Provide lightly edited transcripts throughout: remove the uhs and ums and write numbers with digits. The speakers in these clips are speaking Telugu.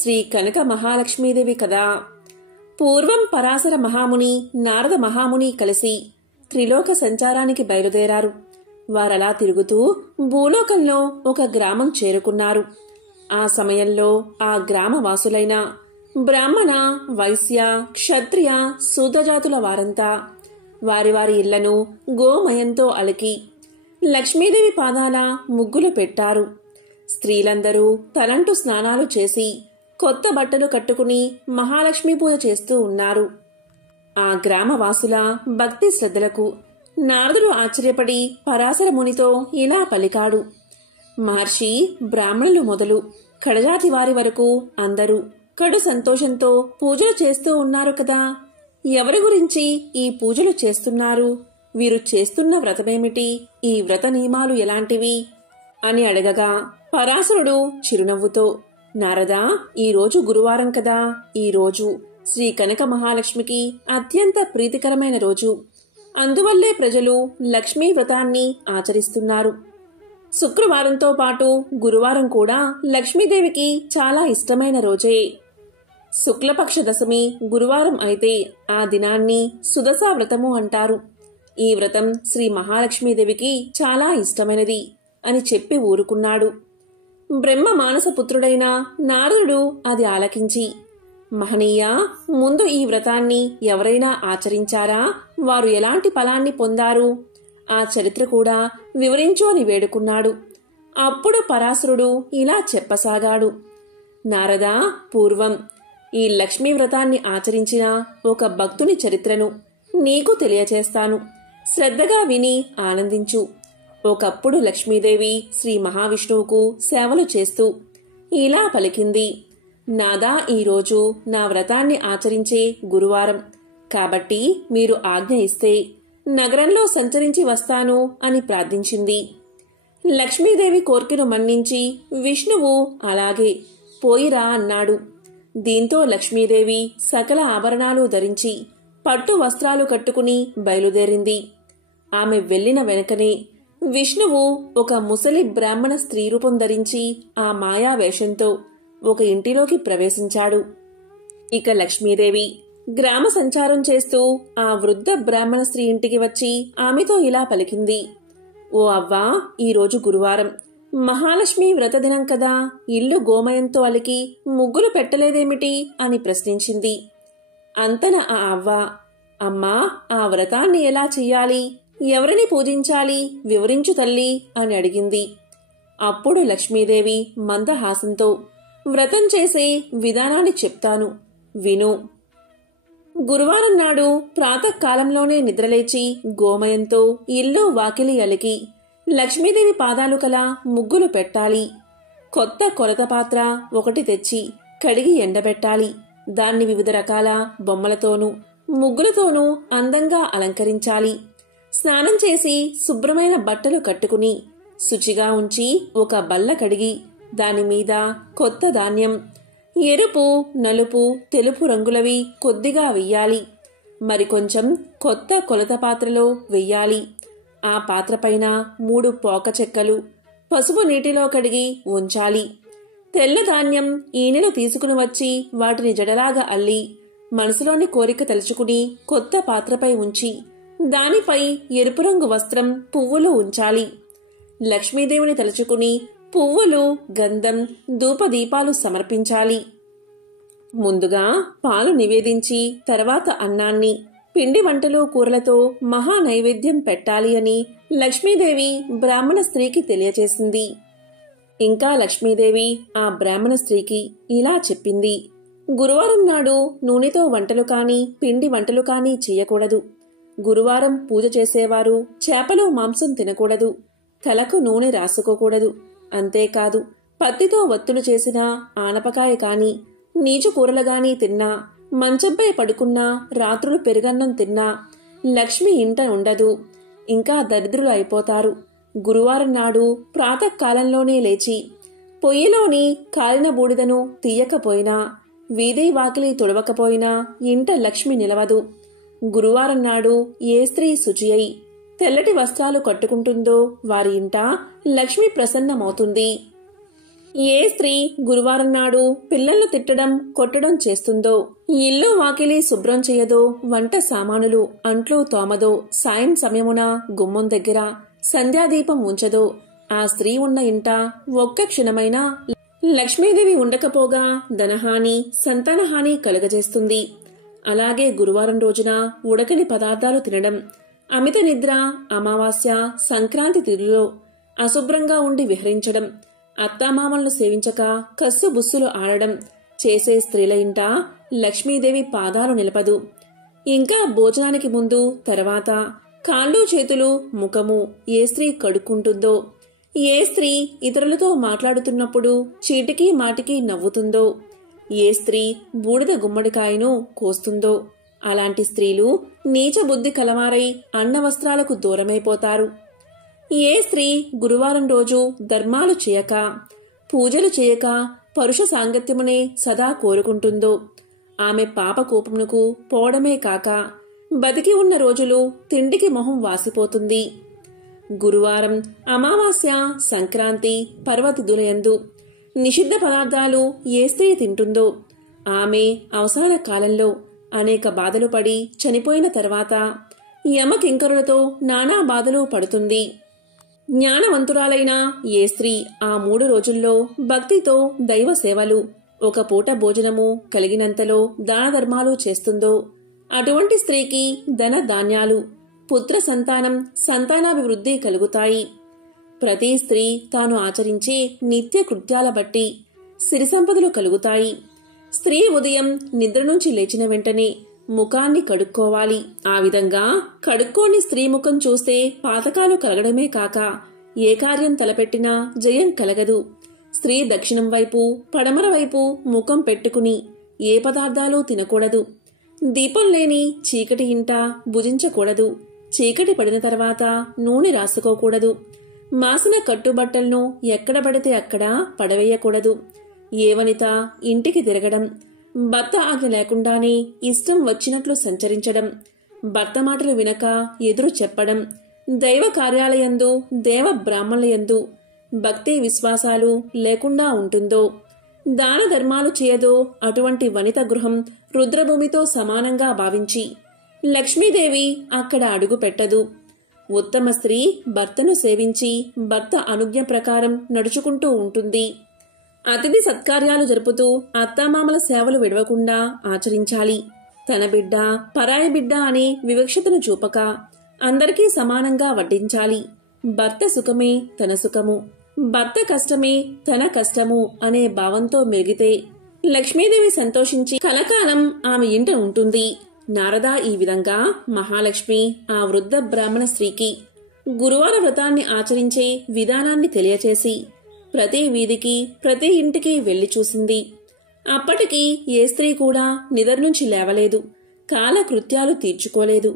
శ్రీ కనక మహాలక్ష్మీదేవి కదా. పూర్వం పరాశర మహాముని, నారద మహాముని కలిసి త్రిలోక సంచారానికి బయలుదేరారు. వారలా తిరుగుతూ భూలోకంలో ఒక గ్రామం చేరుకున్నారు. ఆ సమయంలో ఆ గ్రామవాసులైన బ్రాహ్మణ, వైశ్య, క్షత్రియ, శూద్రజాతుల వారంతా వారి వారి ఇళ్లను గోమయంతో అలికి లక్ష్మీదేవి పాదాల ముగ్గులు పెట్టారు. స్త్రీలందరూ తలంటు స్నానాలు చేసి కొత్త బట్టలు కట్టుకుని మహాలక్ష్మీ పూజ చేస్తూ ఉన్నారు. ఆ గ్రామవాసుల భక్తి శ్రద్ధలకు నారదుడు ఆశ్చర్యపడి పరాశర మునితో ఇలా పలికాడు. మహర్షి, బ్రాహ్మణులు మొదలు కడజాతి వారి వరకు అందరూ కడు సంతోషంతో పూజలు చేస్తూ ఉన్నారు కదా. ఎవరి గురించి ఈ పూజలు చేస్తున్నారు? వీరు చేస్తున్న వ్రతమేమిటి? ఈ వ్రత నియమాలు ఎలాంటివి అని అడగగా పరాశరుడు చిరునవ్వుతో, నారదా, ఈరోజు గురువారం కదా. ఈరోజు శ్రీ కనక మహాలక్ష్మికి అత్యంత ప్రీతికరమైన రోజు. అందువల్లే ప్రజలు లక్ష్మీ వ్రతాన్ని ఆచరిస్తున్నారు. శుక్రవారంతో పాటు గురువారం కూడా లక్ష్మీదేవికి చాలా ఇష్టమైన రోజే. శుక్లపక్ష దశమి గురువారం అయితే ఆ దినాన్ని సుదశా వ్రతము అంటారు. ఈ వ్రతం శ్రీ మహాలక్ష్మీదేవికి చాలా ఇష్టమైనది అని చెప్పి ఊరుకున్నాడు. బ్రహ్మ మానసపుత్రుడైన నారదుడు అది ఆలకించి, మహనీయ, ముందు ఈ వ్రతాన్ని ఎవరైనా ఆచరించారా? వారు ఎలాంటి ఫలాన్ని పొందారు? ఆ చరిత్ర కూడా వివరించు అని వేడుకున్నాడు. అప్పుడు పరాశరుడు ఇలా చెప్పసాగాడు. నారదా, పూర్వం ఈ లక్ష్మీ వ్రతాన్ని ఆచరించిన ఒక భక్తుని చరిత్రను నీకు తెలియచేస్తాను. శ్రద్ధగా విని ఆనందించు. ఒకప్పుడు లక్ష్మీదేవి శ్రీ మహావిష్ణువుకు సేవలు చేస్తూ ఇలా పలికింది. నాదా, ఈరోజు నా వ్రతాన్ని ఆచరించే గురువారం కాబట్టి మీరు ఆజ్ఞ ఇస్తే నగరంలో సంచరించి వస్తాను అని ప్రార్థించింది. లక్ష్మీదేవి కోర్కెను మన్నించి విష్ణువు అలాగే పోయిరా అన్నాడు. దీంతో లక్ష్మీదేవి సకల ఆభరణాలు ధరించి పట్టు వస్త్రాలు కట్టుకుని బయలుదేరింది. ఆమె వెళ్లిన వెనకనే విష్ణువు ఒక ముసలి బ్రాహ్మణ స్త్రీ రూపం ధరించి ఆ మాయా వేషంతో ఒక ఇంటిలోకి ప్రవేశించాడు. ఇక లక్ష్మీదేవి గ్రామ సంచారం చేస్తూ ఆ వృద్ధ బ్రాహ్మణ స్త్రీ ఇంటికి వచ్చి ఆమెతో ఇలా పలికింది. ఓ అవ్వా, ఈరోజు గురువారం, మహాలక్ష్మి వ్రతదినం కదా. ఇల్లు గోమయంతో అలికి ముగ్గులు పెట్టలేదేమిటి అని ప్రశ్నించింది. అంతన ఆ అవ్వ, అమ్మా, ఆ వ్రతాన్ని ఎలా చెయ్యాలి, ఎవరిని పూజించాలి, వివరించు తల్లి అని అడిగింది. అప్పుడు లక్ష్మీదేవి మందహాసంతో, వ్రతం చేసే విధానాన్ని చెప్తాను, విను. గురువారం నాడు ప్రాతకాలంలోనే నిద్రలేచి గోమయంతో ఇల్లు వాకిలి అలికి లక్ష్మీదేవి పాదాలు కల ముగ్గులు పెట్టాలి. కొత్త కొలత పాత్ర ఒకటి తెచ్చి కడిగి ఎండబెట్టాలి. దాన్ని వివిధ రకాల బొమ్మలతోనూ ముగ్గులతోనూ అందంగా అలంకరించాలి. స్నానం చేసి శుభ్రమైన బట్టలు కట్టుకుని శుచిగా ఉంచి ఒక బల్ల కడిగి దానిమీద కొత్త ధాన్యం, ఎరుపు, నలుపు, తెలుపు రంగులవి కొద్దిగా వెయ్యాలి. మరికొంచెం కొత్త కొలత పాత్రలో వెయ్యాలి. ఆ పాత్రపైన 3 పోక చెక్కలు పసుపు నీటిలో కడిగి ఉంచాలి. తెల్ల ధాన్యం ఈనెలు తీసుకుని వచ్చి వాటిని జడలాగా అల్లి మనసులోని కోరిక తలుచుకుని కొత్త పాత్రపై ఉంచి దానిపై ఎరుపు రంగు వస్త్రం, పువ్వులు ఉంచాలి. లక్ష్మీదేవిని తలుచుకుని పువ్వులు, గంధం, ధూపదీపాలు సమర్పించాలి. ముందుగా పాలు నివేదించి తర్వాత అన్నాన్ని, పిండి వంటలు, కూరలతో మహా నైవేద్యం పెట్టాలి అని లక్ష్మీదేవి బ్రాహ్మణ స్త్రీకి తెలియచేసింది. ఇంకా లక్ష్మీదేవి ఆ బ్రాహ్మణ స్త్రీకి ఇలా చెప్పింది. గురువారం నాడు నూనెతో వంటలు కాని పిండి వంటలు కాని చేయకూడదు. గురువారం పూజ చేసేవారు చేపలు, మాంసం తినకూడదు. తలకు నూనె రాసుకోకూడదు. అంతేకాదు, పత్తితో వత్తులు చేసిన ఆనపకాయ కాని నీచు కూరలుగాని తిన్నా, మంచంపై పడుకున్నా, రాత్రులు పెరుగన్నం తిన్నా లక్ష్మి ఇంట ఉండదు. ఇంకా దరిద్రులు అయిపోతారు. గురువారం నాడు ప్రాతకాలంలోనే లేచి పొయ్యిలోని కాలిన బూడిదను తీయకపోయినా, వీధి వాకిలి తుడవకపోయినా ఇంట లక్ష్మి నిలవదు. గురువారం నాడు ఏ స్త్రీ శుచి అయి తెల్లటి వస్త్రాలు కట్టుకుంటుందో వారి ఇంట లక్ష్మి ప్రసన్నమవుతుంది. ఏ స్త్రీ గురువారం నాడు పిల్లలను తిట్టడం కొట్టడం చేస్తుందో, ఇల్లు వాకిలి శుభ్రం చేయదో, వంట సామానులు అంట్లు తోమదో, సాయం సమయమున గుమ్మం దగ్గర సంధ్యాదీపం ఉంచదో, ఆ స్త్రీ ఉన్న ఇంట ఒక్క క్షణమైనా లక్ష్మీదేవి ఉండకపోగా ధనహాని సంతానహాని కలుగజేస్తుంది. అలాగే గురువారం రోజున ఉడకని పదార్థాలు తినడం, అమిత నిద్ర, అమావాస్య సంక్రాంతి తిథిలో అశుభ్రంగా ఉండి విహరించడం, అత్తామామలను సేవించక కస్సు బుస్సులు ఆడడం చేసే స్త్రీల ఇంట లక్ష్మీదేవి పాదాలు నిలపదు. ఇంకా భోజనానికి ముందు తర్వాత కాళ్ళు చేతులు ముఖము ఏ స్త్రీ కడుక్కుంటుందో, ఏ స్త్రీ ఇతరులతో మాట్లాడుతున్నప్పుడు చీటికి మాటికి నవ్వుతుందో, ఏ స్త్రీ బూడిద గుమ్మడికాయను కోస్తుందో, అలాంటి స్త్రీలు నీచ బుద్ధి కలవారై అన్న వస్త్రాలకు దూరమైపోతారు. ఏ స్త్రీ గురువారం రోజు ధర్మాలు చేయక, పూజలు చేయక పరుష సాంగత్యమునే సదా కోరుకుంటుందో, ఆమె పాపకోపమునకు పోవడమే కాక బతికి ఉన్న రోజులు తిండికి మొహం వాసిపోతుంది. గురువారం, అమావాస్య, సంక్రాంతి పర్వతిథులయందు నిషిద్ధ పదార్థాలు ఏ స్త్రీ తింటుందో ఆమె అవసాన కాలంలో అనేక బాధలు పడి చనిపోయిన తర్వాత యమకింకరులతో నానా బాధలు పడుతుంది. జ్ఞానవంతురాలైన ఏ స్త్రీ ఆ 3 రోజుల్లో భక్తితో దైవ సేవలు, ఒక పూట భోజనము కలిగినంతలో దానధర్మాలు చేస్తుందో అటువంటి స్త్రీకి ధన ధాన్యాలు, పుత్ర సంతానం, సంతానాభివృద్ధి కలుగుతాయి. ప్రతి స్త్రీ తాను ఆచరించే నిత్య కృత్యాల బట్టి సిరి సంపదలు కలుగుతాయి. స్త్రీ ఉదయం నిద్ర నుంచి లేచిన వెంటనే ముఖాన్ని కడుక్కోవాలి. ఆ విధంగా కడుక్కోని స్త్రీ ముఖం చూస్తే పాతకాలు కలగడమే కాక ఏ కార్యం తలపెట్టినా జయం కలగదు. స్త్రీ దక్షిణం వైపు, పడమర వైపు ముఖం పెట్టుకుని ఏ పదార్థాలు తినకూడదు. దీపం లేని చీకటి ఇంట భుజించకూడదు. చీకటి పడిన తర్వాత నూనె రాసుకోకూడదు. మాసిన కట్టుబట్టలను ఎక్కడ పడితే అక్కడ పడవేయకూడదు. ఏ వనిత ఇంటికి తిరగడం, భర్త ఆజ్ఞ లేకుండానే ఇష్టం వచ్చినట్లు సంచరించడం, భర్త మాటలు వినక ఎదురు చెప్పడం, దైవ కార్యాలయందు, దేవ బ్రాహ్మణులయందు భక్తి విశ్వాసాలు లేకుండా ఉంటుందో, దాన ధర్మాలు చేయదో అటువంటి వనిత గృహం రుద్రభూమితో సమానంగా భావించి లక్ష్మీదేవి అక్కడ అడుగు పెట్టదు. ఉత్తమ స్త్రీ భర్తను సేవించి భర్త అనుజ్ఞ ప్రకారం నడుచుకుంటూ ఉంటుంది. అతిథి సత్కార్యాలు జరుపుతూ అత్తామామల సేవలు విడవకుండా ఆచరించాలి. తన బిడ్డ పరాయి బిడ్డ అనే వివక్షతను చూపక అందరికీ సమానంగా వడ్డించాలి. భర్త సుఖమే తన సుఖము, భర్త కష్టమే తన కష్టము అనే భావంతో మెలిగితే లక్ష్మీదేవి సంతోషించి కలకాలం ఆమె ఇంట ఉంటుంది. నారద ఈ విధంగా మహాలక్ష్మి ఆ వృద్ధ బ్రాహ్మణ స్త్రీకి గురువార వ్రతాన్ని ఆచరించే విధానాన్ని తెలియచేసి ప్రతి వీధికి, ప్రతి ఇంటికి వెళ్లి చూసింది. అప్పటికి ఏ స్త్రీ కూడా నిద్ర నుంచి లేవలేదు. కాలకృత్యాలు తీర్చుకోలేదు.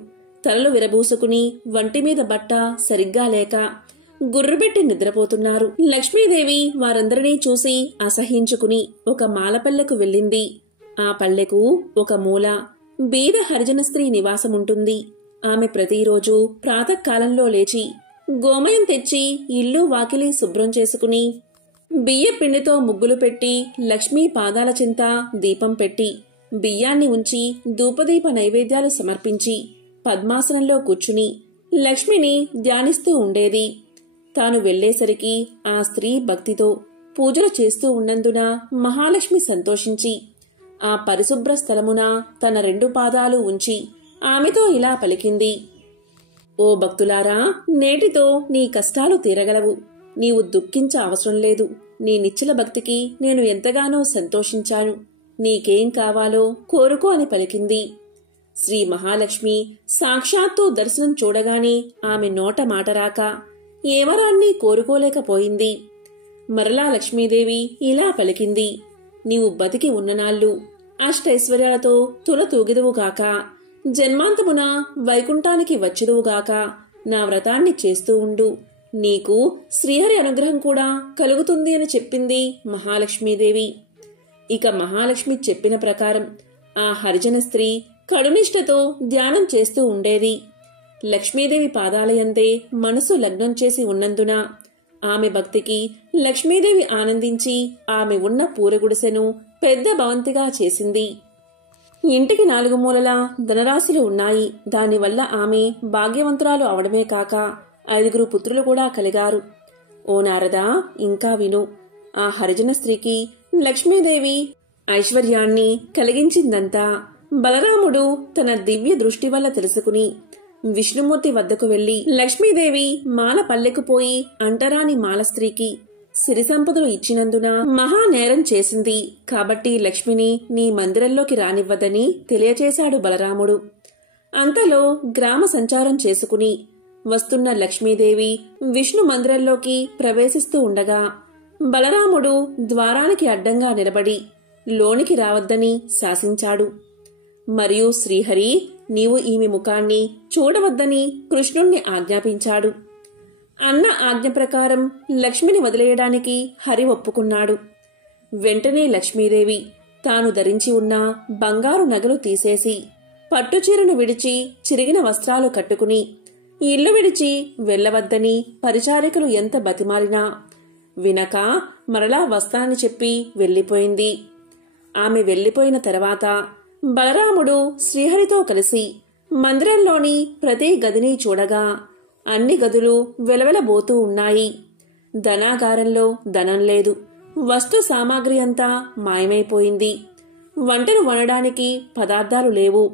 తలలు విరబూసుకుని వంటిమీద బట్ట సరిగ్గా లేక గుర్రుబెట్టి నిద్రపోతున్నారు. లక్ష్మీదేవి వారందరినీ చూసి అసహించుకుని ఒక మాలపల్లెకు వెళ్ళింది. ఆ పల్లెకు ఒక మూల బీద హరిజన స్త్రీ నివాసముంటుంది. ఆమె ప్రతిరోజు ప్రాతకాలంలో లేచి గోమయం తెచ్చి ఇల్లు వాకిలి శుభ్రం చేసుకుని బియ్య పిండితో ముగ్గులు పెట్టి లక్ష్మీ పాదాల చింత దీపం పెట్టి బియ్యాన్ని ఉంచి ధూపదీప నైవేద్యాలు సమర్పించి పద్మాసనంలో కూర్చుని లక్ష్మిని ధ్యానిస్తూ ఉండేది. తాను వెళ్లేసరికి ఆ స్త్రీ భక్తితో పూజలు చేస్తూ ఉన్నందున మహాలక్ష్మి సంతోషించి ఆ పరిశుభ్ర స్థలమున తన 2 పాదాలు ఉంచి ఆమెతో ఇలా పలికింది. ఓ భక్తులారా, నేటితో నీ కష్టాలు తీరగలవు. నీవు దుఃఖించ అవసరం లేదు. నీ నిశ్చల భక్తికి నేను ఎంతగానో సంతోషించాను. నీకేం కావాలో కోరుకో అని పలికింది. శ్రీ మహాలక్ష్మి సాక్షాత్తు దర్శనం చూడగానే ఆమె నోట మాట రాక ఏ వరాన్ని కోరుకోలేకపోయింది. మరలా లక్ష్మీదేవి ఇలా పలికింది. నీవు బతికి ఉన్ననాళ్ళు అష్టైశ్వర్యాలతో తులతూగిదువుగాక, జన్మాంతమున వైకుంఠానికి వచ్చుదువుగాక, నా వ్రతాన్ని చేస్తూ ఉండు. నీకు శ్రీహరి అనుగ్రహం కూడా కలుగుతుంది అని చెప్పింది మహాలక్ష్మీదేవి. ఇక మహాలక్ష్మి చెప్పిన ప్రకారం ఆ హరిజన స్త్రీ కడునిష్టతో ధ్యానం చేస్తూ ఉండేది. లక్ష్మీదేవి పాదాలయందే మనసు లగ్నం చేసి ఉన్నందున ఆమె భక్తికి లక్ష్మీదేవి ఆనందించి ఆమె ఉన్న పూరగుడిసెను పెద్ద భవంతిగా చేసింది. ఇంటికి 4 మూలలా ధనరాశులు ఉన్నాయి. దానివల్ల ఆమె భాగ్యవంతురాలు అవడమే కాక 5 పుత్రులు కూడా కలిగారు. ఓ నారదా, ఇంకా విను. ఆ హరిజన స్త్రీకి లక్ష్మీదేవి ఐశ్వర్యాన్ని కలిగించిందంతా బలరాముడు తన దివ్య దృష్టి వల్ల తెలుసుకుని విష్ణుమూర్తి వద్దకు వెళ్లి, లక్ష్మీదేవి మాల పల్లెకుపోయి అంటరాని మాల స్త్రీకి సిరి సంపదలు ఇచ్చినందున మహానేరం చేసింది కాబట్టి లక్ష్మిని నీ మందిరంలోకి రానివ్వదని తెలియచేశాడు బలరాముడు. అంతలో గ్రామ సంచారం చేసుకుని వస్తున్న లక్ష్మీదేవి విష్ణు మందిరంలోకి ప్రవేశిస్తూ ఉండగా బలరాముడు ద్వారానికి అడ్డంగా నిలబడి లోనికి రావద్దని శాసించాడు. మరియు శ్రీహరి, నీవు ఈమె ముఖాన్ని చూడవద్దని కృష్ణుణ్ణి ఆజ్ఞాపించాడు. అన్న ఆజ్ఞ ప్రకారం లక్ష్మిని వదిలేయడానికి హరి ఒప్పుకున్నాడు. వెంటనే లక్ష్మీదేవి తాను ధరించి ఉన్న బంగారు నగలు తీసేసి పట్టుచీరను విడిచి చిరిగిన వస్త్రాలు కట్టుకుని ఇల్లు విడిచి వెళ్లవద్దని పరిచారికలు ఎంత బతిమాలినా వినక మరలా వస్తానని చెప్పి వెళ్లిపోయింది. ఆమె వెళ్లిపోయిన తర్వాత బలరాముడు శ్రీహరితో కలిసి మందిరంలోని ప్రతి గదిని చూడగా అన్ని గదులు వెలవెలబోతూ ఉన్నాయి. ధనాగారంలో ధనం లేదు. వస్తు సామాగ్రి అంతా మాయమైపోయింది. వంటలు వండడానికి పదార్థాలు లేవు.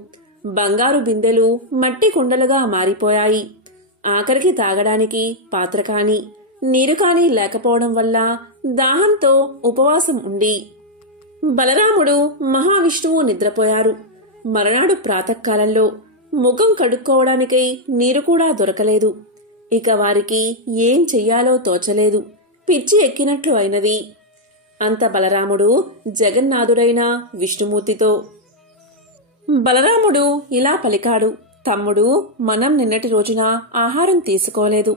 బంగారు బిందెలు మట్టి కుండలుగా మారిపోయాయి. ఆఖరికి తాగడానికి పాత్ర కాని నీరు కాని లేకపోవడం వల్ల దాహంతో ఉపవాసం ఉండి బలరాముడు మహావిష్ణువు నిద్రపోయారు. మరనాడు ప్రాతకాలంలో ముఖం కడుక్కోవడానికై నీరు కూడా దొరకలేదు. ఇక వారికి ఏం చెయ్యాలో తోచలేదు. పిచ్చి ఎక్కినట్లు అయినది. అంత బలరాముడు జగన్నాథుడైన విష్ణుమూర్తితో, బలరాముడు ఇలా పలికాడు, తమ్ముడు, మనం నిన్నటి రోజున ఆహారం తీసుకోలేదు.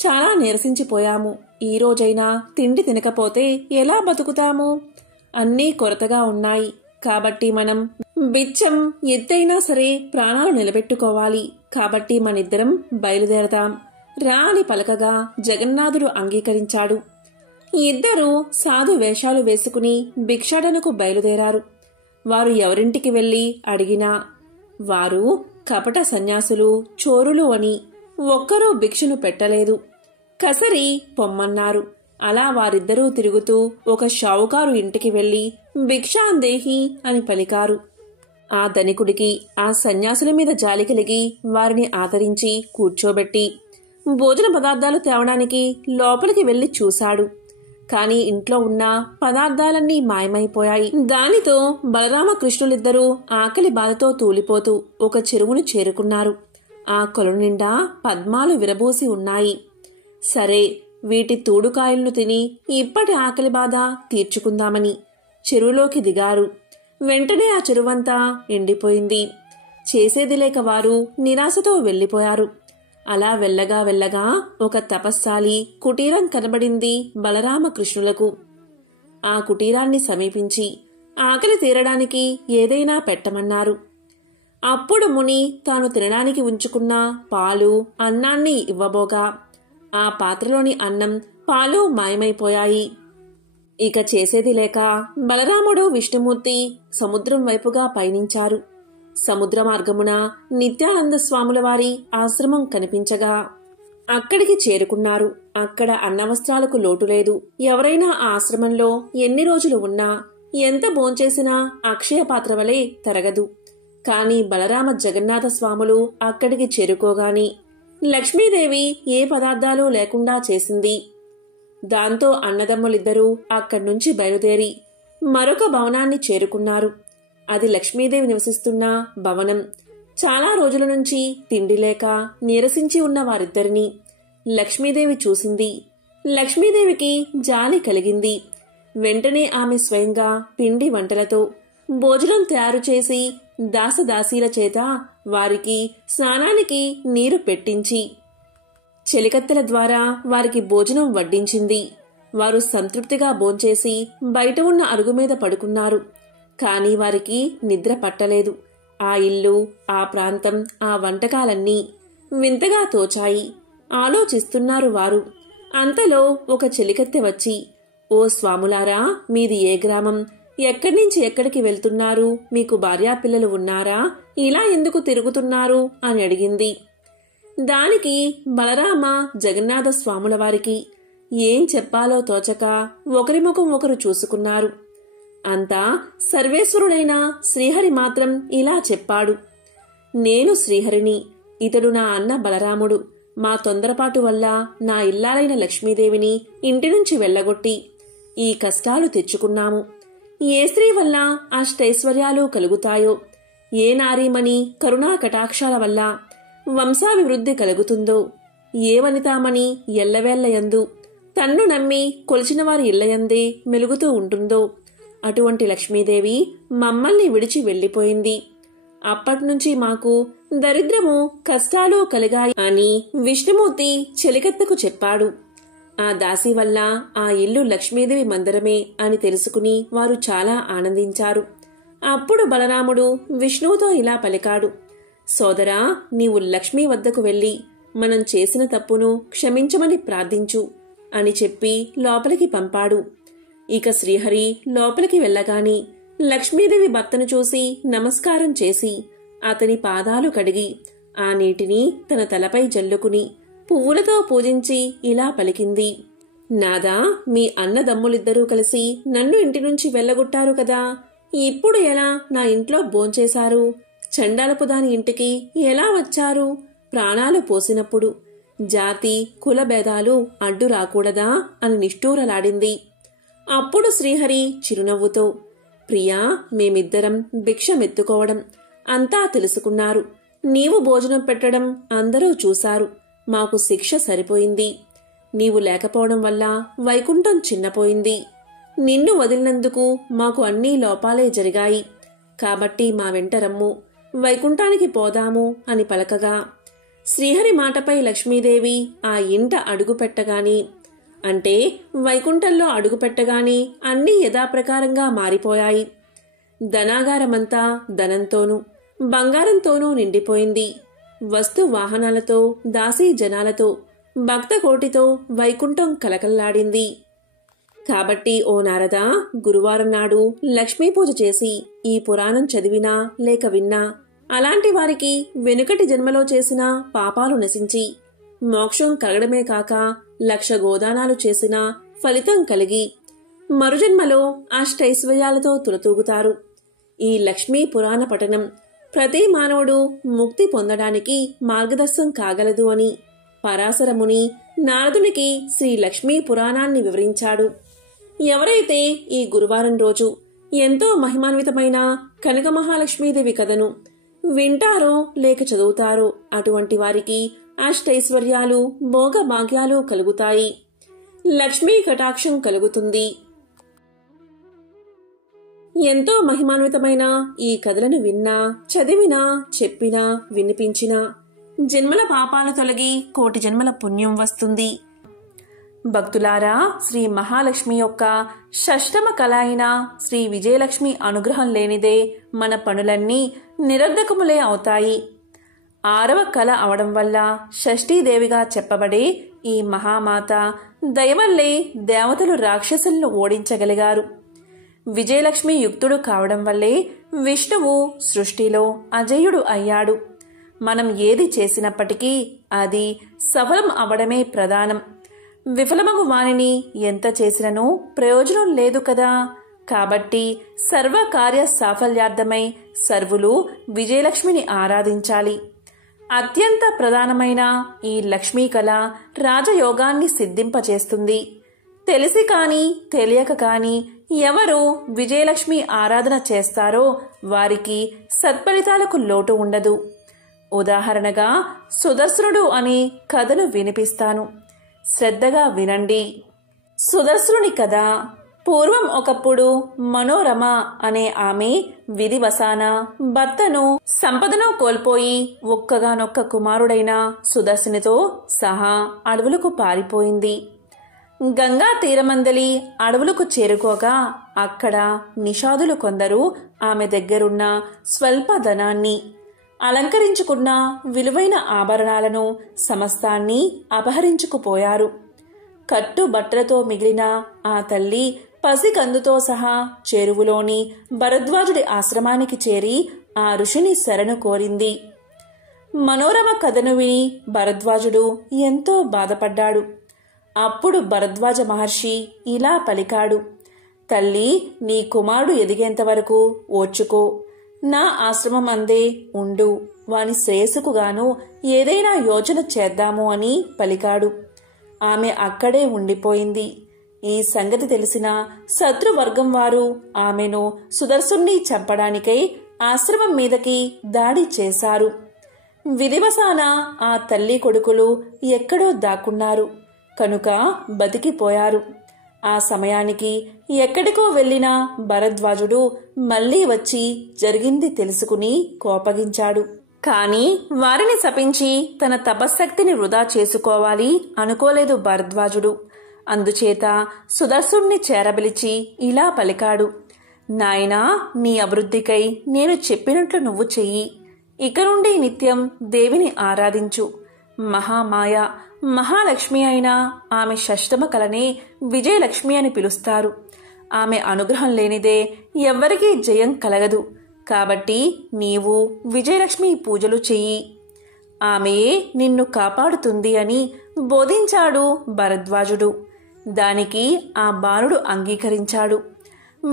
చాలా నీరసించిపోయాము. ఈ రోజైనా తిండి తినకపోతే ఎలా బతుకుతాము? అన్నీ కొరతగా ఉన్నాయి. కాబట్టి మనం బిచ్చం ఎత్తైనా సరే ప్రాణాలు నిలబెట్టుకోవాలి. కాబట్టి మనిద్దరం బయలుదేరదాం రా అని పలకగా జగన్నాథుడు అంగీకరించాడు. ఇద్దరూ సాధు వేషాలు వేసుకుని భిక్షాటనకు బయలుదేరారు. వారు ఎవరింటికి వెళ్లి అడిగినా వారు కపట సన్యాసులు, చోరులు అని ఒక్కరూ భిక్షను పెట్టలేదు. కసరి పొమ్మన్నారు. అలా వారిద్దరూ తిరుగుతూ ఒక షావుకారు ఇంటికి వెళ్లి భిక్షాందేహి అని పలికారు. ఆ ధనికుడికి ఆ సన్యాసుల మీద జాలి కలిగి వారిని ఆదరించి కూర్చోబెట్టి భోజన పదార్థాలు తేవడానికి లోపలికి వెళ్లి చూశాడు. కాని ఇంట్లో ఉన్న పదార్థాలన్నీ మాయమైపోయాయి. దానితో బలరామకృష్ణులిద్దరూ ఆకలి బాధతో తూలిపోతూ ఒక చెరువును చేరుకున్నారు. ఆ కొలను నిండా పద్మాలు విరబూసి ఉన్నాయి. సరే, వీటి తూడుకాయలను తిని ఇప్పటి ఆకలి బాధ తీర్చుకుందామని చెరువులోకి దిగారు. వెంటనే ఆ చెరువంతా ఎండిపోయింది. చేసేది లేక వారు నిరాశతో వెళ్లిపోయారు. అలా వెళ్ళగా వెళ్ళగా ఒక తపస్సాలి కుటీరం కనబడింది బలరామకృష్ణులకు. ఆ కుటీరాన్ని సమీపించి ఆకలి తీరడానికి ఏదైనా పెట్టమన్నారు. అప్పుడు ముని తాను తినడానికి ఉంచుకున్న పాలు, అన్నాన్ని ఇవ్వబోగా ఆ పాత్రలోని అన్నం, పాలు మాయమైపోయాయి. ఇక చేసేది లేక బలరాముడు, విష్ణుమూర్తి సముద్రం వైపుగా పయనించారు. సముద్ర మార్గమున నిత్యానంద స్వాముల వారి ఆశ్రమం కనిపించగా అక్కడికి చేరుకున్నారు. అక్కడ అన్నవస్త్రాలకు లోటు లేదు. ఎవరైనా ఆ ఆశ్రమంలో ఎన్ని రోజులు ఉన్నా, ఎంత భోంచేసినా అక్షయ పాత్ర వలె తరగదు. కాని బలరామ జగన్నాథ స్వాములు అక్కడికి చేరుకోగాని లక్ష్మీదేవి ఏ పదార్థాలు లేకుండా చేసింది. దాంతో అన్నదమ్ములిద్దరూ అక్కడ్నుంచి బయలుదేరి మరొక భవనాన్ని చేరుకున్నారు. అది లక్ష్మీదేవి నివసిస్తున్న భవనం. చాలా రోజుల నుంచి తిండి లేక నీరసించి ఉన్న వారిద్దరినీ లక్ష్మీదేవి చూసింది. లక్ష్మీదేవికి జాలి కలిగింది. వెంటనే ఆమె స్వయంగా పిండి వంటలతో భోజనం తయారు చేసి దాసదాసీల చేత వారికి స్నానానికి నీరు పెట్టించి చెలికత్తెల ద్వారా వారికి భోజనం వడ్డించింది. వారు సంతృప్తిగా భోంచేసి బయట ఉన్న అరుగు మీద పడుకున్నారు. కాని వారికి నిద్ర పట్టలేదు. ఆ ఇల్లు, ఆ ప్రాంతం, ఆ వంటకాలన్నీ వింతగా తోచాయి. ఆలోచిస్తున్నారు వారు. అంతలో ఒక చెలికత్తె వచ్చి, ఓ స్వాములారా, మీది ఏ గ్రామం? ఎక్కడి నుంచి ఎక్కడికి వెళ్తున్నారు? మీకు భార్యాపిల్లలు ఉన్నారా? ఇలా ఎందుకు తిరుగుతున్నారు అని అడిగింది. దానికి బలరామ జగన్నాథ స్వాముల వారికి ఏం చెప్పాలో తోచక ఒకరి ముఖం ఒకరు చూసుకున్నారు. అంతా సర్వేశ్వరుడైన శ్రీహరి మాత్రం ఇలా చెప్పాడు, నేను శ్రీహరిని, ఇతడు నా అన్న బలరాముడు. మా తొందరపాటు వల్ల నా ఇల్లాలైన లక్ష్మీదేవిని ఇంటి నుంచి వెళ్లగొట్టి ఈ కష్టాలు తెచ్చుకున్నాము. ఏ స్త్రీ వల్ల అష్టైశ్వర్యాలు కలుగుతాయో, ఏ నారీమణి కరుణా కటాక్షాల వల్ల వంశాభివృద్ధి కలుగుతుందో, ఏ వనితామణి ఎల్లవేళ్లయందు తన్ను నమ్మి కొలిచిన వారి ఇళ్లయందే మెలుగుతూ ఉంటుందో అటువంటి లక్ష్మీదేవి మమ్మల్ని విడిచి వెళ్లిపోయింది. అప్పట్నుంచి మాకు దరిద్రము కష్టాలు కలిగాయి అని విష్ణుమూర్తి చెలికత్తెకు చెప్పాడు. ఆ దాసి వల్ల ఆ ఇల్లు లక్ష్మీదేవి మందిరమే అని తెలుసుకుని వారు చాలా ఆనందించారు. అప్పుడు బలరాముడు విష్ణువుతో ఇలా పలికాడు, సోదరా, నీవు లక్ష్మీ వద్దకు వెళ్లి మనం చేసిన తప్పును క్షమించమని ప్రార్థించు అని చెప్పి లోపలికి పంపాడు. ఇక శ్రీహరి లోపలికి వెళ్ళగాని లక్ష్మీదేవి భర్తను చూసి నమస్కారం చేసి అతని పాదాలు కడిగి ఆ నీటిని తన తలపై జల్లుకుని పువ్వులతో పూజించి ఇలా పలికింది, నాదా, మీ అన్నదమ్ములిద్దరూ కలిసి నన్ను ఇంటి నుంచి వెళ్ళగొట్టారు కదా, ఇప్పుడు ఎలా నా ఇంట్లో భోంచేశారు? చండాలపు దాని ఇంటికి ఎలా వచ్చారు? ప్రాణాలు పోసినప్పుడు జాతి కుల భేదాలు అడ్డు రాకూడదా అని నిష్ఠూరలాడింది. అప్పుడు శ్రీహరి చిరునవ్వుతో, ప్రియా, మేమిద్దరం భిక్షమెత్తుకోవడం అంతా తెలుసుకున్నారు. నీవు భోజనం పెట్టడం అందరూ చూశారు. మాకు శిక్ష సరిపోయింది. నీవు లేకపోవడం వల్ల వైకుంఠం చిన్నపోయింది. నిన్ను వదిలినందుకు మాకు అన్నీ లోపాలే జరిగాయి. కాబట్టి మా వెంట రమ్ము, వైకుంఠానికి పోదాము అని పలకగా శ్రీహరి మాటపై లక్ష్మీదేవి ఆ ఇంట అడుగుపెట్టగాని, అంటే వైకుంఠంలో అడుగుపెట్టగాని అన్నీ యథాప్రకారంగా మారిపోయాయి. ధనాగారమంతా ధనంతోనూ బంగారంతోనూ నిండిపోయింది. వస్తు వాహనాలతో దాసీ జనాలతో భక్త కోటితో వైకుంఠం కలకల్లాడింది. కాబట్టి ఓ నారదా, గురువారం నాడు లక్ష్మీ పూజ చేసి ఈ పురాణం చదివినా లేక విన్నా అలాంటి వారికి వెనుకటి జన్మలో చేసిన పాపాలు నశించి మోక్షం కలగడమే కాక 1,00,000 గోదానాలు చేసిన ఫలితం కలిగి మరుజన్మలో అష్టైశ్వర్యాలతో తులతూగుతారు. ఈ లక్ష్మీ పురాణ పఠనం ప్రతి మానవుడు ముక్తి పొందడానికి మార్గదర్శనం కాగలదు అని పరాశరముని నారదునికి శ్రీ లక్ష్మీ పురాణాన్ని వివరించాడు. ఎవరైతే ఈ గురువారం రోజు ఎంతో మహిమాన్వితమైన కనక మహాలక్ష్మీదేవి కథను వింటారో లేక చదువుతారో అటువంటి వారికి అష్టైశ్వర్యాలు భోగ భాగ్యాలు కలుగుతాయి. లక్ష్మీ కటాక్షం కలుగుతుంది. ఎంతో మహిమాన్వితమైన ఈ కథలను విన్నా, చదివినా, చెప్పినా, వినిపించినా జన్మల పాపాలు తొలగి 1,000,000 జన్మల పుణ్యం వస్తుంది. భక్తులారా, శ్రీ మహాలక్ష్మి యొక్క షష్టమ కళ అయిన శ్రీ విజయలక్ష్మి అనుగ్రహం లేనిదే మన పనులన్నీ నిరర్ధకములే అవుతాయి. 6వ కళ అవడం వల్ల షష్ఠీదేవిగా చెప్పబడే ఈ మహామాత దయవల్లే దేవతలు రాక్షసులను ఓడించగలిగారు. విజయలక్ష్మి యుక్తుడు కావడం వల్లే విష్ణువు సృష్టిలో అజేయుడు అయ్యాడు. మనం ఏది చేసినప్పటికీ అది సఫలం అవడమే ప్రధానం. విఫలమగు వానిని ఎంత చేసినను ప్రయోజనం లేదు కదా. కాబట్టి సర్వకార్య సాఫల్యార్థమై సర్వులు విజయలక్ష్మిని ఆరాధించాలి. అత్యంత ప్రధానమైన ఈ లక్ష్మీ కళ రాజయోగాన్ని సిద్ధింపచేస్తుంది. తెలిసి కాని తెలియక కాని ఎవరు విజయలక్ష్మి ఆరాధన చేస్తారో వారికి సత్ఫలితాలకు లోటు ఉండదు. ఉదాహరణగా సుదర్శనుడు అనే కథను వినిపిస్తాను, శ్రద్ధగా వినండి. సుదర్శనుని కథ. పూర్వం ఒకప్పుడు మనోరమ అనే ఆమె విధివశాన భర్తను సంపదను కోల్పోయి ఒక్కగానొక్క కుమారుడైన సుదర్శనితో సహా అడవులకు పారిపోయింది. గంగా తీరమందలి అడవులకు చేరుకోగా అక్కడ నిషాదులు కొందరు ఆమె దగ్గరున్న స్వల్ప ధనాన్ని, అలంకరించుకున్న విలువైన ఆభరణాలను సమస్తాన్ని అపహరించుకుపోయారు. కట్టుబట్టలతో మిగిలిన ఆ తల్లి పసికందుతో సహా చెరువులోని భరద్వాజుడి ఆశ్రమానికి చేరి ఆ ఋషిని శరణు కోరింది. మనోరమ కథను విని భరద్వాజుడు ఎంతో బాధపడ్డాడు. అప్పుడు భరద్వాజ మహర్షి ఇలా పలికాడు: తల్లి, నీ కుమారుడు ఎదిగేంతవరకు ఓర్చుకో. నా ఆశ్రమం అందే ఉండు. వాని శ్రేయస్సుకుగాను ఏదైనా యోచన చేద్దాము అని పలికాడు. ఆమె అక్కడే ఉండిపోయింది. ఈ సంగతి తెలిసిన శత్రువర్గం వారు ఆమెను సుదర్శుణ్ణి చంపడానికై ఆశ్రమం మీదకి దాడి చేశారు. విధివశాన ఆ తల్లి కొడుకులు ఎక్కడో దాక్కున్నారు కనుక బతికిపోయారు. ఆ సమయానికి ఎక్కడికో వెళ్లిన భరద్వాజుడు మళ్లీ వచ్చి జరిగింది తెలుసుకుని కోపగించాడు. కాని వారిని శపించి తన తపశ్శక్తిని వృధా చేసుకోవాలి అనుకోలేదు భరద్వాజుడు. అందుచేత సుదర్శుణ్ణి చేరబిలిచి ఇలా పలికాడు: నాయనా, నీ అభివృద్ధికై నేను చెప్పినట్లు నువ్వు చెయ్యి. ఇక నుండి నిత్యం దేవిని ఆరాధించు. మహామాయ మహాలక్ష్మి అయిన ఆమె షష్టమ కలనే విజయలక్ష్మి అని పిలుస్తారు. ఆమె అనుగ్రహం లేనిదే ఎవ్వరికీ జయం కలగదు. కాబట్టి నీవు విజయలక్ష్మి పూజలు చెయ్యి. ఆమెయే నిన్ను కాపాడుతుంది అని బోధించాడు భరద్వాజుడు. దానికి ఆ బాలుడు అంగీకరించాడు.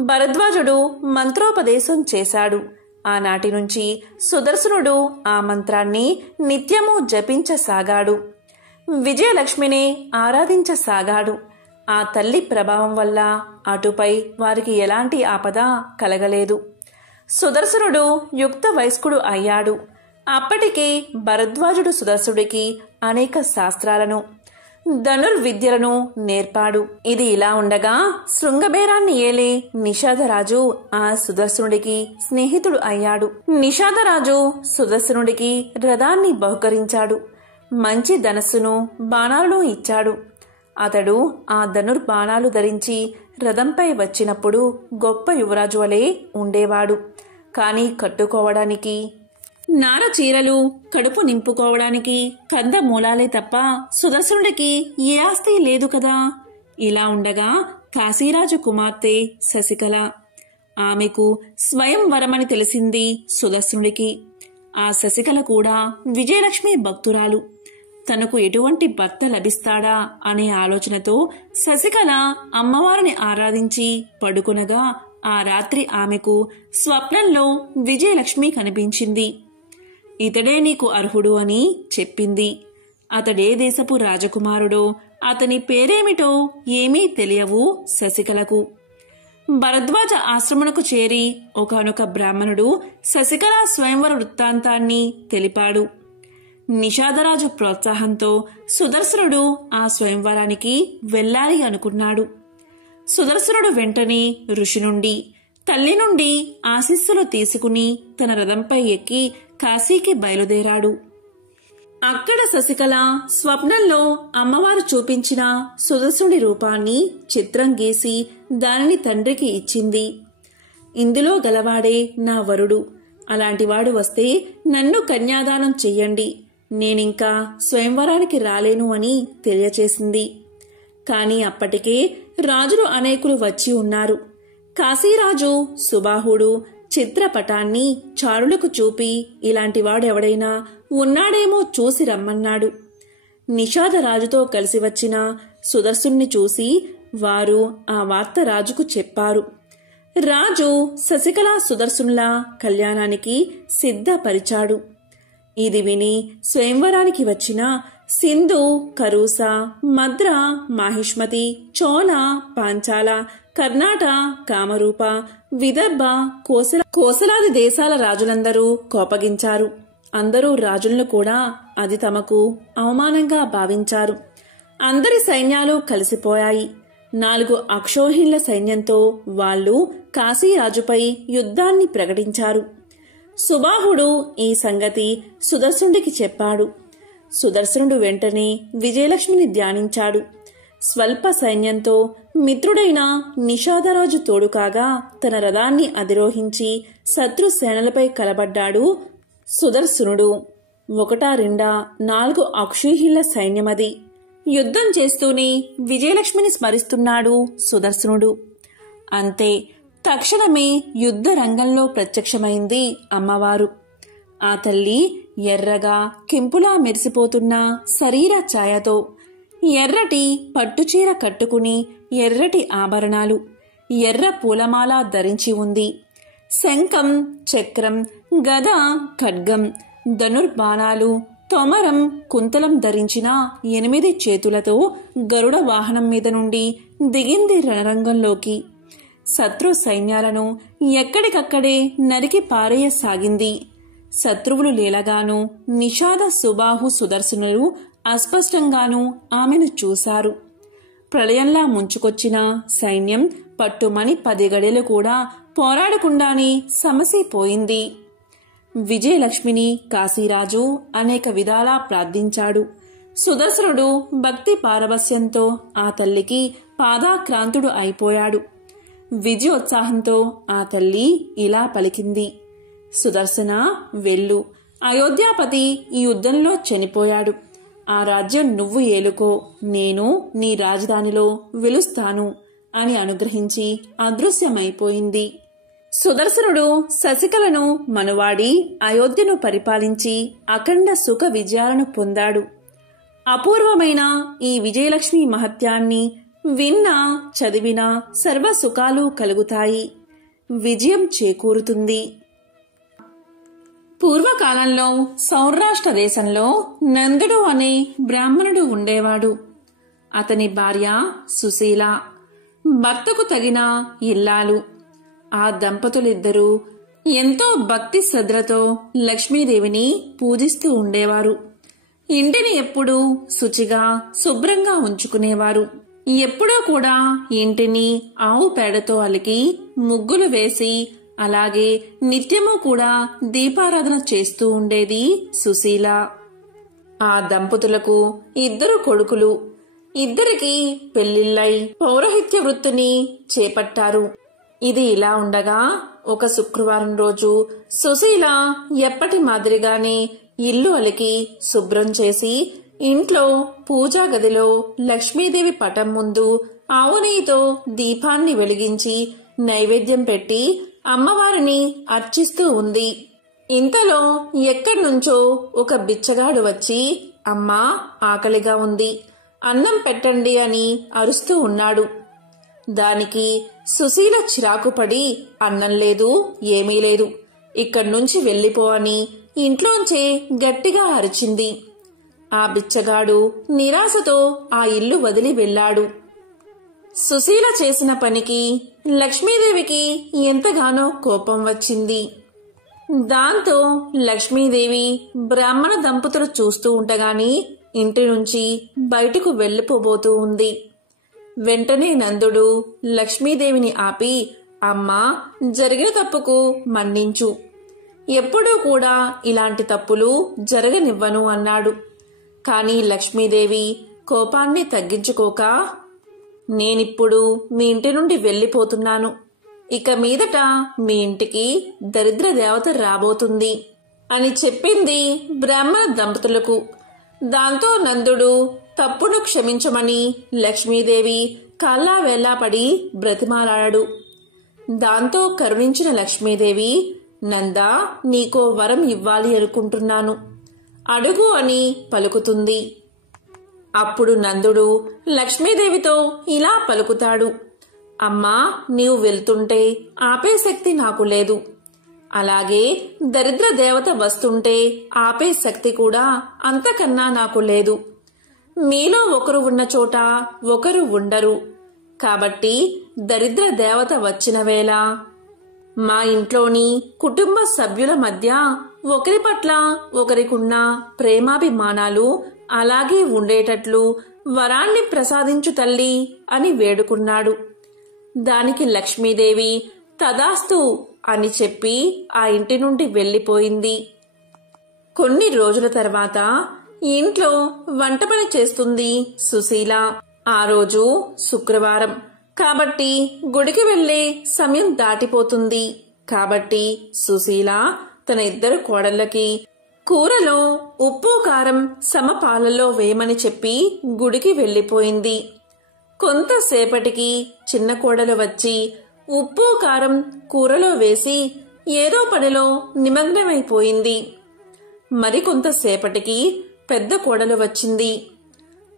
భరద్వాజుడు మంత్రోపదేశం చేశాడు. ఆనాటి నుంచి సుదర్శనుడు ఆ మంత్రాన్ని నిత్యము జపించసాగాడు. విజయలక్ష్మిని ఆరాధించసాగాడు. ఆ తల్లి ప్రభావం వల్ల అటుపై వారికి ఎలాంటి ఆపద కలగలేదు. సుదర్శనుడు యుక్త వయస్కుడు అయ్యాడు. అప్పటికే భరద్వాజుడు సుదర్శనుడికి అనేక శాస్త్రాలను, ధనుర్విద్యలను నేర్పాడు. ఇది ఇలా ఉండగా శృంగబేరాన్ని ఏలే నిషాదరాజు ఆ సుదర్శనుడికి స్నేహితుడు అయ్యాడు. నిషాదరాజు సుదర్శనుడికి రథాన్ని బహుకరించాడు. మంచి ధనస్సును, బాణాలను ఇచ్చాడు. అతడు ఆ ధనుర్బాణాలు ధరించి రథంపై వచ్చినప్పుడు గొప్ప యువరాజు వలె ఉండేవాడు. కాని కట్టుకోవడానికి నార చీరలు, కడుపు నింపుకోవడానికి కంద మూలాలే తప్ప సుదర్శనుడికి ఏ ఆస్తి లేదు కదా. ఇలా ఉండగా కాశీరాజు కుమార్తె శశికళ, ఆమెకు స్వయంవరమని తెలిసింది సుదర్శనుడికి. ఆ శశికళ కూడా విజయలక్ష్మి భక్తురాలు. తనకు ఎటువంటి భర్త లభిస్తాడా అనే ఆలోచనతో శశికళ అమ్మవారిని ఆరాధించి పడుకునగా ఆ రాత్రి ఆమెకు స్వప్నంలో విజయలక్ష్మి కనిపించింది. ఇతడే నీకు అర్హుడు అని చెప్పింది. అతడే దేశపు రాజకుమారుడో, అతని పేరేమిటో ఏమీ తెలియవు శశికళకు. భరద్వాజ ఆశ్రమణకు చేరి ఒకానొక బ్రాహ్మణుడు శశికళ స్వయంవర వృత్తాంతాన్ని తెలిపాడు. నిషాదరాజు ప్రోత్సాహంతో సుదర్శనుడు ఆ స్వయంవరానికి వెళ్ళాలి అనుకున్నాడు. సుదర్శనుడు వెంటనే ఋషి నుండి, తల్లి నుండి ఆశీస్సులు తీసుకుని తన రథంపై ఎక్కి కాశీకి బయలుదేరాడు. అక్కడ శశికళ స్వప్నంలో అమ్మవారు చూపించిన సుదర్శనుడి రూపాన్ని చిత్రం గీసి దానిని తండ్రికి ఇచ్చింది. ఇందులో గలవాడే నా వరుడు. అలాంటివాడు వస్తే నన్ను కన్యాదానం చెయ్యండి. నేనింకా స్వయంవరానికి రాలేను అని తెలియచేసింది. కాని అప్పటికే రాజులు అనేకులు వచ్చి ఉన్నారు. కాశీరాజు సుబాహుడు చిత్రపటాన్ని చారులకు చూపి ఇలాంటివాడెవడైనా ఉన్నాడేమో చూసి రమ్మన్నాడు. నిషాదరాజుతో కలిసి వచ్చిన సుదర్శుణ్ణి చూసి వారు ఆ వార్త రాజుకు చెప్పారు. రాజు శశికళ సుదర్శనుల కళ్యాణానికి సిద్ధపరిచాడు. ఇది విని స్వయంవరానికి వచ్చిన సింధు, కరూస, మద్ర, మాహిష్మతి, చోళ, పాంచాల, కర్ణాట, కామరూప, విదర్భ, కోసలాది దేశాల రాజులందరూ కోపగించారు. అందరూ రాజులను కూడా అది తమకు అవమానంగా భావించారు. అందరి సైన్యాలు కలిసిపోయాయి. 4 అక్షోహిణుల సైన్యంతో వాళ్లు కాశీరాజుపై యుద్ధాన్ని ప్రకటించారు. సుబాహుడు ఈ సంగతి సుదర్శనుడికి చెప్పాడు. సుదర్శనుడు వెంటనే విజయలక్ష్మిని ధ్యానించాడు. స్వల్ప సైన్యంతో మిత్రుడైన నిషాదరాజు తోడుకాగా తన రథాన్ని అధిరోహించి శత్రుసేనలపై కలబడ్డాడు సుదర్శనుడు. 1, 2, 4 అక్షోహిణుల సైన్యమది. యుద్ధం చేస్తూనే విజయలక్ష్మిని స్మరిస్తున్నాడు సుదర్శనుడు. అంతే, తక్షణమే యుద్ధ రంగంలో ప్రత్యక్షమైంది అమ్మవారు. ఆ తల్లి ఎర్రగా కెంపులా మెరిసిపోతున్న శరీర ఛాయతో, ఎర్రటి పట్టుచీర కట్టుకుని, ఎర్రటి ఆభరణాలు, ఎర్ర పూలమాల ధరించి ఉంది. శంఖం, చక్రం, గద, ఖడ్గం, ధనుర్బాణాలు, తొమరం, కుంతలం ధరించిన 8 చేతులతో గరుడ వాహనం మీద నుండి దిగింది రణరంగంలోకి. శత్రు సైన్యాలను ఎక్కడికక్కడే నరికి పారేయసాగింది. శత్రువులు లీలగాను, నిషాద సుబాహు సుదర్శనులు అస్పష్టంగానూ ఆమెను చూశారు. ప్రళయంలా ముంచుకొచ్చిన సైన్యం పట్టుమని 10 గడియలు కూడా పోరాడకుండానే సమసిపోయింది. విజయలక్ష్మిని కాశీరాజు అనేక విధాలా ప్రార్థించాడు. సుదర్శనుడు భక్తి పారవస్యంతో ఆ తల్లికి పాదాక్రాంతుడు అయిపోయాడు. విజయోత్సాహంతో ఆ తల్లి ఇలా పలికింది: సుదర్శన, వెళ్ళు. అయోధ్యాపతి ఈ యుద్ధంలో చనిపోయాడు. ఆ రాజ్యం నువ్వు ఏలుకో, నేను నీ రాజధానిలో వెలుస్తాను అని అనుగ్రహించి అదృశ్యమైపోయింది. సుదర్శనుడు శశికలను మనువాడి అయోధ్యను పరిపాలించి అఖండ సుఖ విజయాలను పొందాడు. అపూర్వమైన ఈ విజయలక్ష్మి మహత్యాన్ని విన్నా, చదివినా సర్వసుఖాలు కలుగుతాయి, విజయం చేకూరుతుంది. పూర్వకాలంలో సౌరాష్ట్ర దేశంలో నందుడు అనే బ్రాహ్మణుడు ఉండేవాడు. అతని భార్య సుశీల, భర్తకు తగిన ఇల్లాలు. ఆ దంపతులిద్దరూ ఎంతో భక్తి శ్రద్ధలతో లక్ష్మీదేవిని పూజిస్తూ ఉండేవారు. ఇంటిని ఎప్పుడూ శుచిగా శుభ్రంగా ఉంచుకునేవారు. ఎప్పుడూ కూడా ఇంటిని ఆవు పేడతో అలికి ముగ్గులు వేసి, అలాగే నిత్యము కూడా దీపారాధన చేస్తూ ఉండేది సుశీల. ఆ దంపతులకు 2 కొడుకులు. ఇద్దరికి పెళ్లిళ్ళై పౌరోహిత్య వృత్తిని చేపట్టారు. ఇది ఇలా ఉండగా ఒక శుక్రవారం రోజు సుశీల ఎప్పటి మాదిరిగానే ఇల్లు అలికి శుభ్రం చేసి, ఇంట్లో పూజా గదిలో లక్ష్మీదేవి పటం ముందు ఆవు నెయ్యితో దీపాన్ని వెలిగించి నైవేద్యం పెట్టి అమ్మవారిని అర్చిస్తూ ఉంది. ఇంతలో ఎక్కడి నుంచో ఒక బిచ్చగాడు వచ్చి, అమ్మా, ఆకలిగా ఉంది, అన్నం పెట్టండి అని అరుస్తూ ఉన్నాడు. దానికి సుశీల చిరాకుపడి, అన్నం లేదు, ఏమీ లేదు, ఇక్కడి నుంచి వెళ్ళిపో అని ఇంట్లోంచే గట్టిగా అరిచింది. ఆ బిచ్చగాడు నిరాశతో ఆ ఇల్లు వదిలి వెళ్ళాడు. సుశీల చేసిన పనికి లక్ష్మీదేవికి ఎంతగానో కోపం వచ్చింది. దాంతో లక్ష్మీదేవి బ్రాహ్మణ దంపతులు చూస్తూ ఉండగాని ఇంటి నుంచి బయటకు వెళ్లిపోబోతూ ఉంది. వెంటనే నందుడు లక్ష్మీదేవిని ఆపి, అమ్మా, జరిగిన తప్పుకు మన్నించు, ఎప్పుడూ కూడా ఇలాంటి తప్పులు జరగనివ్వను అన్నాడు. కాని లక్ష్మీదేవి కోపాన్ని తగ్గించుకోక, నేనిప్పుడు మీ ఇంటి నుండి వెళ్లిపోతున్నాను, ఇక మీదట మీ ఇంటికి దరిద్ర దేవత రాబోతుంది అని చెప్పింది బ్రాహ్మణ దంపతులకు. దాంతో నందుడు తప్పును క్షమించమని లక్ష్మీదేవి కాళ్ళా వేళ్లాపడి బ్రతిమాలాడాడు. దాంతో కరుణించిన లక్ష్మీదేవి, నందా, నీకో వరం ఇవ్వాలి అనుకుంటున్నాను, అడుగు అని పలుకుతుంది. అప్పుడు నందుడు లక్ష్మీదేవితో ఇలా పలుకుతాడు, అమ్మా, నీవు వెళ్తుంటే ఆపే శక్తి నాకు లేదు, అలాగే దరిద్ర దేవత వస్తుంటే ఆపే శక్తి కూడా అంతకన్నా నాకు లేదు. మీలో ఒకరు ఉన్న చోట ఒకరు ఉండరు, కాబట్టి దరిద్ర దేవత వచ్చిన వేళ మా ఇంట్లోని కుటుంబ సభ్యుల మధ్య ఒకరి పట్ల ఒకరికున్న ప్రేమాభిమానాలు అలాగే ఉండేటట్లు వరాన్ని ప్రసాదించు తల్లి అని వేడుకున్నాడు. దానికి లక్ష్మీదేవి తదాస్తు అని చెప్పి ఆ ఇంటి నుండి వెళ్లిపోయింది. కొన్ని రోజుల తర్వాత ఇంట్లో వంట పని చేస్తుంది సుశీల. ఆ రోజు శుక్రవారం కాబట్టి గుడికి వెళ్లే సమయం దాటిపోతుంది. కాబట్టి సుశీల తన 2 కోడళ్లకి కూరలో ఉప్పు కారం సమపాలలో వేయమని చెప్పి గుడికి వెళ్ళిపోయింది. కొంతసేపటికి చిన్న కోడలు వచ్చి ఉప్పు కారం కూరలో వేసి ఏదో పనిలో నిమగ్నమైపోయింది. మరికొంతసేపటికి పెద్ద కోడలు వచ్చింది.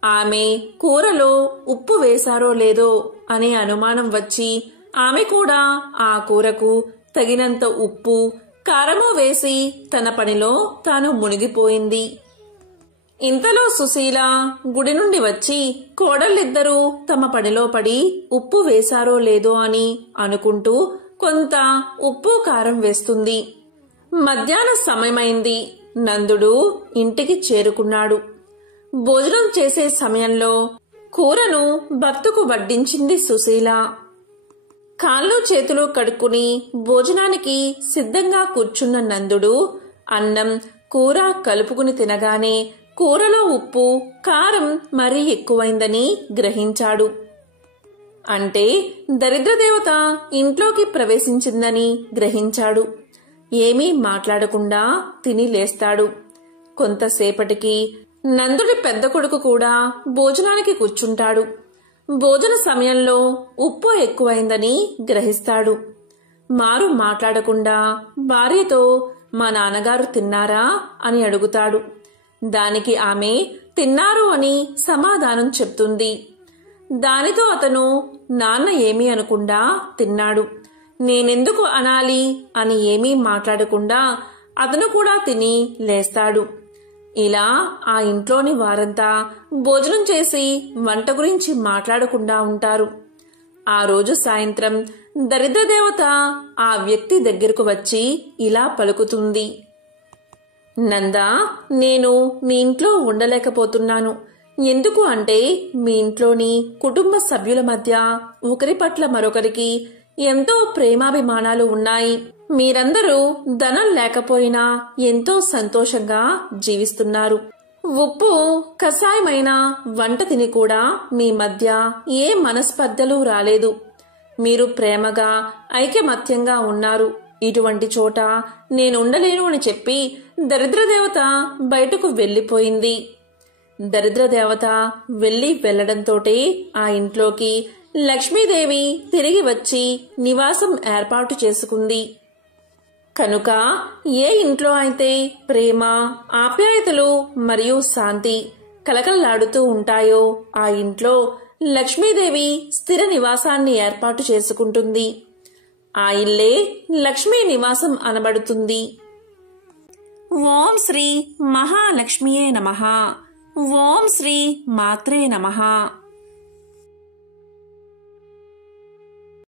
ఆమె కూరలో ఉప్పు వేశారో లేదో అనే అనుమానం వచ్చి ఆమె కూడా ఆ కూరకు తగినంత ఉప్పు కారము వేసి తన పనిలో తాను మునిగిపోయింది. ఇంతలో సుశీల గుడి నుండి వచ్చి కోడళ్ళిద్దరూ తమ పనిలో పడి ఉప్పు వేశారో లేదో అని అనుకుంటూ కొంత ఉప్పు కారం వేస్తుంది. మధ్యాహ్న సమయమైంది. నందుడు ఇంటికి చేరుకున్నాడు. భోజనం చేసే సమయంలో కూరను భర్తకు వడ్డించింది సుశీల. కాళ్ళు చేతులు కడుక్కుని భోజనానికి సిద్ధంగా కూర్చున్న నందుడు అన్నం కూర కలుపుకుని తినగానే కూరలో ఉప్పు కారం మరీ ఎక్కువైందని గ్రహించాడు. అంటే దరిద్రదేవత ఇంట్లోకి ప్రవేశించిందని గ్రహించాడు. ఏమీ మాట్లాడకుండా తిని లేస్తాడు. కొంతసేపటికి నందుడి పెద్ద కొడుకు కూడా భోజనానికి కూర్చుంటాడు. భోజన సమయంలో ఉప్పు ఎక్కువైందని గ్రహిస్తాడు. మారు మాట్లాడకుండా భార్యతో మా నాన్నగారు తిన్నారా అని అడుగుతాడు. దానికి ఆమె తిన్నారు అని సమాధానం చెప్తుంది. దానితో అతను నాన్న ఏమీ అనకుండా తిన్నాడు, నేనెందుకు అనాలి అని ఏమీ మాట్లాడకుండా అతను కూడా తిని లేస్తాడు. ఇలా ఆ ఇంట్లోని వారంతా భోజనం చేసి వంట గురించి మాట్లాడకుండా ఉంటారు. ఆ రోజు సాయంత్రం దరిద్రదేవత ఆ వ్యక్తి దగ్గరకు వచ్చి ఇలా పలుకుతుంది. నందా, నేను మీ ఇంట్లో ఉండలేకపోతున్నాను. ఎందుకు అంటే మీ ఇంట్లోని కుటుంబ సభ్యుల మధ్య ఒకరి పట్ల మరొకరికి ఎంతో ప్రేమాభిమానాలు ఉన్నాయి. మీరందరూ ధనం లేకపోయినా ఎంతో సంతోషంగా జీవిస్తున్నారు. ఉప్పు కషాయమైన వంట తిని కూడా మీ మధ్య ఏ మనస్పర్ధలు రాలేదు. మీరు ప్రేమగా ఐకమత్యంగా ఉన్నారు. ఇటువంటి చోట నేనుండలేను అని చెప్పి దరిద్రదేవత బయటకు వెళ్ళిపోయింది. దరిద్రదేవత వెళ్లడంతోటే ఆ ఇంట్లోకి లక్ష్మీదేవి తిరిగి వచ్చి నివాసం ఏర్పాటు చేసుకుంది. కనుక ఏ ఇంట్లో అయితే ప్రేమ ఆప్యాయతలు మరియు శాంతి కలకలలాడుతూ ఉంటాయో ఆ ఇంట్లో లక్ష్మీదేవి స్థిర నివాసాన్ని ఏర్పాటు చేసుకుంటుంది. ఆ ఇల్లే లక్ష్మీ నివాసం అనబడుతుంది. ఓం శ్రీ మహాలక్ష్మియే నమః. ఓం శ్రీ మాత్రే నమః.